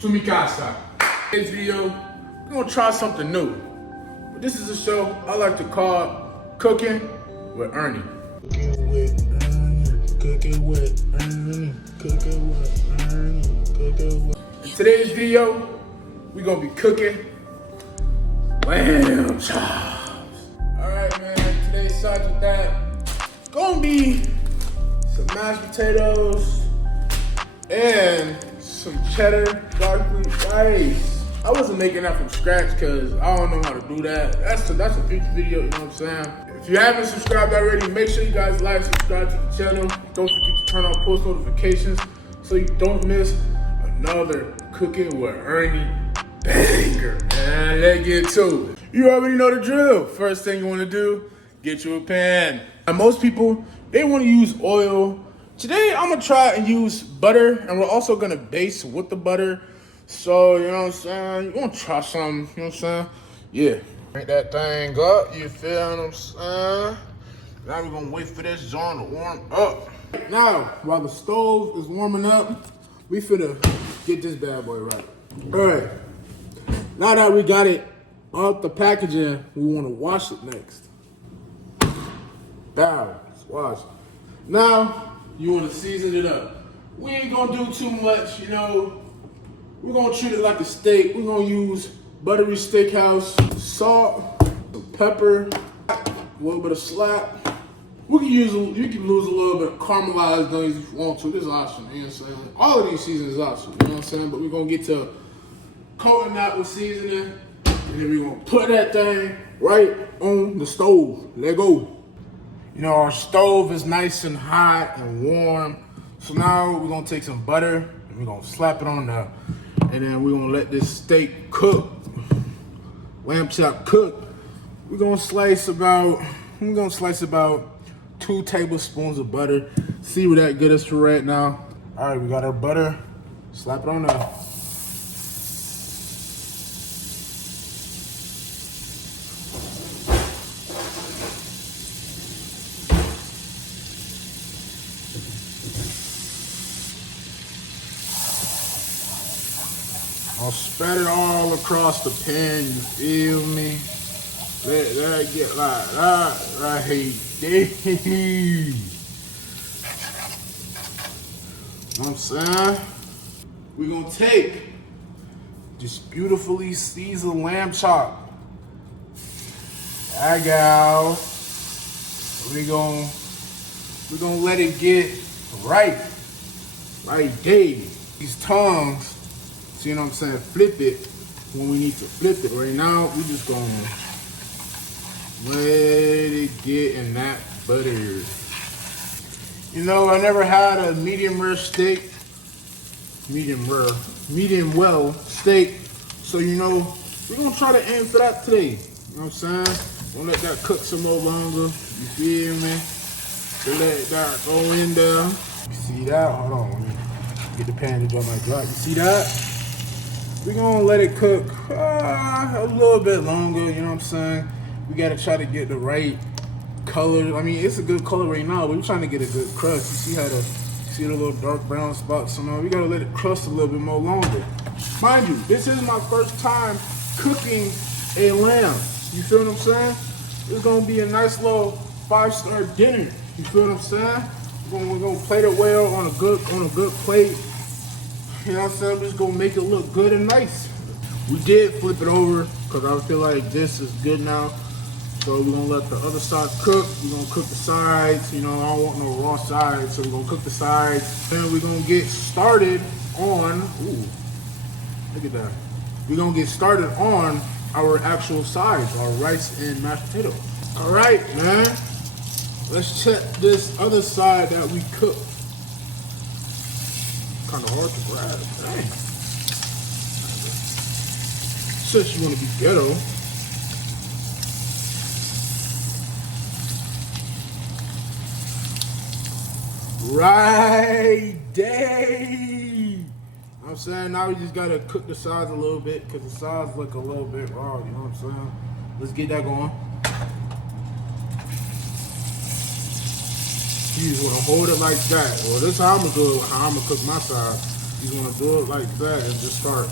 To mi casa. Today's video, we're gonna try something new. This is a show I like to call Cookin with Ernie. Cooking with Ernie, cooking with Ernie, cooking with Ernie, cooking with. In today's video, we're gonna be cooking lamb chops. Alright man, today's sides with that, gonna be some mashed potatoes and some cheddar garlic rice. I wasn't making that from scratch because I don't know how to do that. That's a future video, you know what I'm saying? If you haven't subscribed already, make sure you guys like, subscribe to the channel. Don't forget to turn on post notifications so you don't miss another Cooking with Ernie banger. And let's get to it. You already know the drill. First thing you want to do, get you a pan. And most people, they want to use oil. Today, I'm going to try and use butter, and we're also going to base with the butter. So, you know what I'm saying? You want to try something, you know what I'm saying? Yeah. Make that thing up, you feel what I'm saying? Now we're going to wait for this joint to warm up. Now, while the stove is warming up, we finna get this bad boy right. All right. Now that we got it out the packaging, we want to wash it next. Now, let's wash it. Now, you want to season it up. We ain't going to do too much, you know. We're going to treat it like a steak. We're going to use buttery steakhouse, salt, some pepper, a little bit of slap. You can lose a little bit of caramelized things if you want to. This is optional, you know what I'm saying? All of these seasons is optional, you know what I'm saying? But we're going to get to coating that with seasoning, and then we're going to put that thing right on the stove. Let go. You know, our stove is nice and hot and warm. So now we're going to take some butter, and we're going to slap it on there. And then we're gonna let this steak cook, lamb chop cook. We're gonna slice about 2 tablespoons of butter. See where that get us for right now. All right, we got our butter. Slap it on there. I'll spread it all across the pan, you feel me? Let it get like that right there. You know what I'm saying? We're gonna take this beautifully seasoned lamb chop. I got. We're gonna let it get right there. These tongues. See what I'm saying? Flip it when we need to flip it. Right now, we just gonna let it get in that butter. You know, I never had a medium well steak. So, you know, we're gonna try to aim for that today. You know what I'm saying? Gonna let that cook some more longer. You feel me? So let that go in there. You see that? Hold on, let me get the pan to go like that. You see that? We're gonna let it cook a little bit longer, you know what I'm saying? We gotta try to get the right color. I mean, it's a good color right now, but we're trying to get a good crust. You see the little dark brown spots? So we gotta let it crust a little bit more longer. Mind you, this is my first time cooking a lamb. You feel what I'm saying? It's gonna be a nice little 5-star dinner. You feel what I'm saying? We're gonna plate it well on a good plate. You know what I'm saying? We're just gonna make it look good and nice. We did flip it over because I feel like this is good now. So we're gonna let the other side cook. We're gonna cook the sides. You know, I don't want no raw sides, so we're gonna cook the sides. Then we're gonna get started on, look at that. We're gonna get started on our actual sides, our rice and mashed potato. All right, man. Let's check this other side that we cooked. Kind of hard to grab. Dang. Since you want to be ghetto. Right day. I'm saying now we just gotta cook the sides a little bit because the sides look a little bit raw, you know what I'm saying? Let's get that going. You just want to hold it like that. Well, this is how I'm gonna cook my side. You're gonna do it like that and just start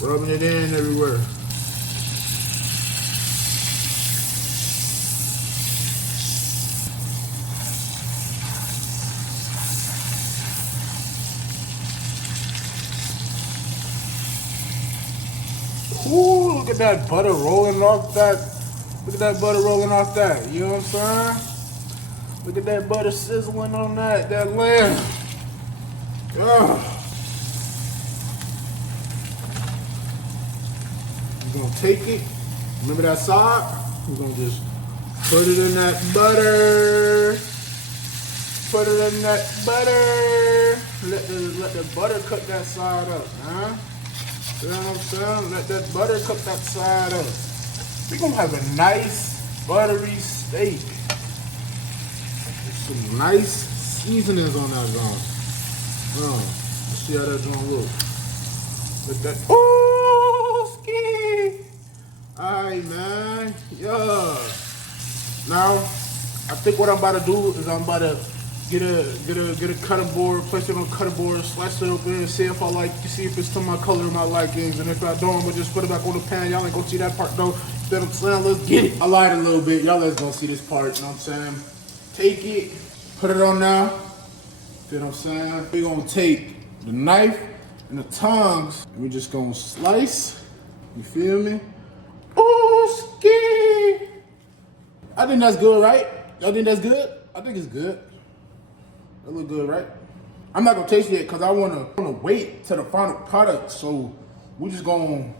rubbing it in everywhere. Ooh, look at that butter rolling off that. Look at that butter rolling off that. You know what I'm saying? Look at that butter sizzling on that lamb. Oh. You're gonna take it. Remember that side? We're gonna just put it in that butter. Put it in that butter. Let the butter cook that side up, huh? You know what I'm saying? Let that butter cook that side up. We're gonna have a nice buttery steak. With some nice seasonings on that joint. Let's see how that joint look. With that. Oh, ski! Alright, man. Yeah. Now, I think what I'm about to do is I'm about to get a cutting board, place it on a cutting board, slice it open, and see if I like, see if it's to my color and my likings. And if I don't, I'm gonna just put it back on the pan. Y'all ain't gonna see that part though. You know what I'm saying? Let's get it. I lied a little bit. Y'all let's gonna see this part. You know what I'm saying? Take it, put it on now. You know what I'm saying? We're gonna take the knife and the tongs, and we're just gonna slice. You feel me? Oh, ski! I think that's good, right? Y'all think that's good? I think it's good. That look good, right? I'm not gonna taste it because I wanna wait till the final product. So we're just gonna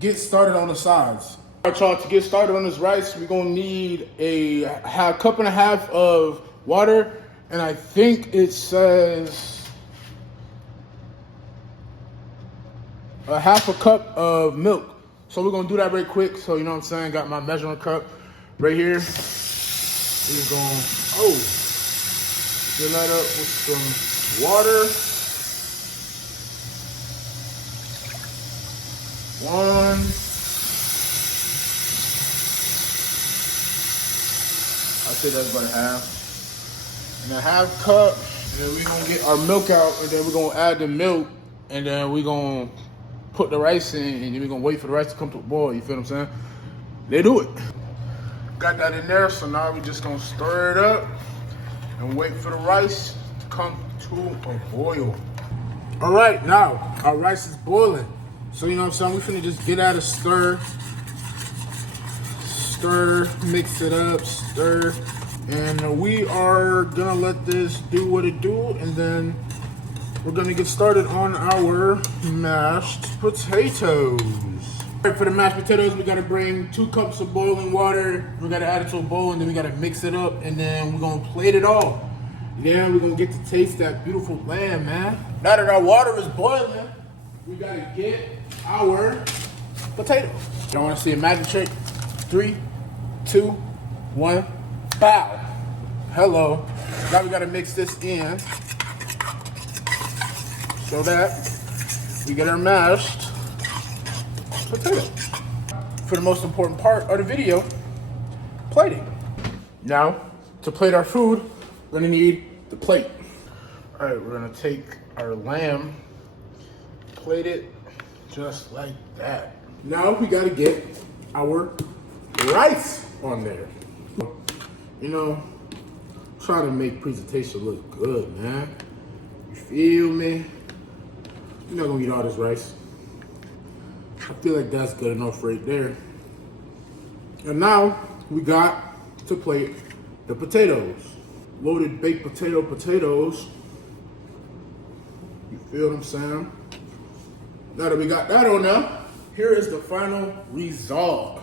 get started on the sides. All right, y'all, to get started on this rice, we're gonna need a cup and a half of water, and I think it says a half a cup of milk. So we're gonna do that very quick. So you know what I'm saying? Got my measuring cup right here. We're just gonna, fill that up with some water. 1. I'd say that's about a half. And a half cup. And then we're gonna get our milk out, and then we're gonna add the milk, and then we're gonna put the rice in, and then we're gonna wait for the rice to come to a boil. You feel what I'm saying? They do it. Got that in there, so now we're just gonna stir it up and wait for the rice to come to a boil. All right, now our rice is boiling. So you know what I'm saying? We finna just get out of stir, mix it up, stir. And we are gonna let this do what it do, and then we're gonna get started on our mashed potatoes. All right, for the mashed potatoes, we gotta bring 2 cups of boiling water. We gotta add it to a bowl, and then we gotta mix it up, and then we're gonna plate it off. Then we're gonna get to taste that beautiful lamb, man. Now that our water is boiling, we gotta get our potatoes. Y'all wanna see a magic trick? 3, 2, 1, bow. Hello. Now we gotta mix this in so that we get our mashed potato. For the most important part of the video, plating. Now, to plate our food, we're gonna need the plate. All right, we're gonna take our lamb, plate it just like that. Now we gotta get our rice on there. You know, try to make presentation look good, man. You feel me? You're not gonna eat all this rice. I feel like that's good enough right there. And now we got to plate the potatoes. Loaded baked potatoes. You feel what I'm saying? Now that we got that on there, here is the final result.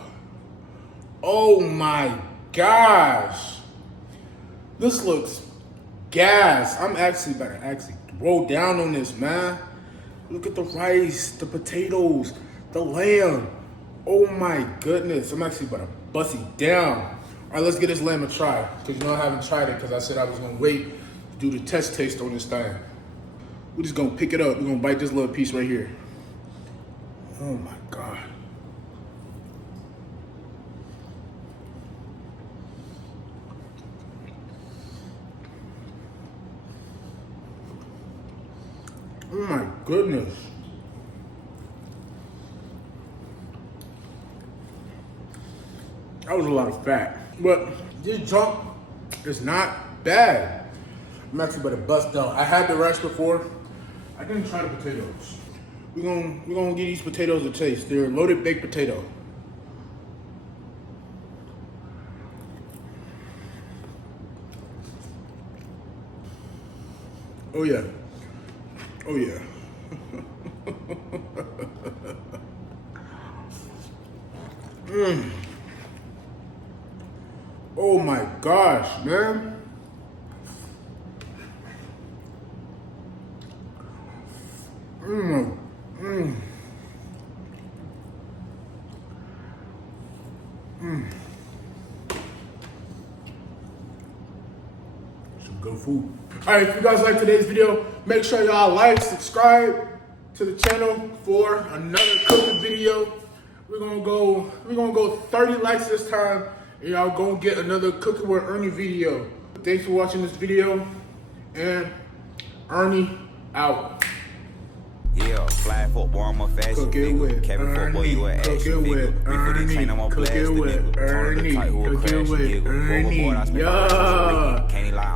Oh my gosh. This looks gas. I'm actually about to throw down on this, man. Look at the rice, the potatoes, the lamb. Oh my goodness. I'm actually about to bust it down. All right, let's get this lamb a try. Because you know I haven't tried it because I said I was going to wait to do the test taste on this thing. We're just going to pick it up. We're going to bite this little piece right here. Oh my God. Oh my goodness. That was a lot of fat. But this junk is not bad. I'm actually about to bust down. I had the rice before. I didn't try the potatoes. We're gonna give these potatoes a taste. They're loaded baked potato. Oh yeah. Oh yeah. Oh my gosh, man. Some good food. Alright, if you guys like today's video, make sure y'all like, subscribe to the channel for another cooking video. We're gonna go 30 likes this time, and y'all gonna get another Cooking with Ernie video. Thanks for watching this video, and Ernie out. Yeah, fly football, I'm a fashion Cooking with Kevin football, Ernie. you an action Cooking figure. with We for the train, I'm a blast Cooking the with nigga. Tony the Ernie. type who a Cooking crash with nigga. Ernie. Overboard, I spent Yeah. Can't lie.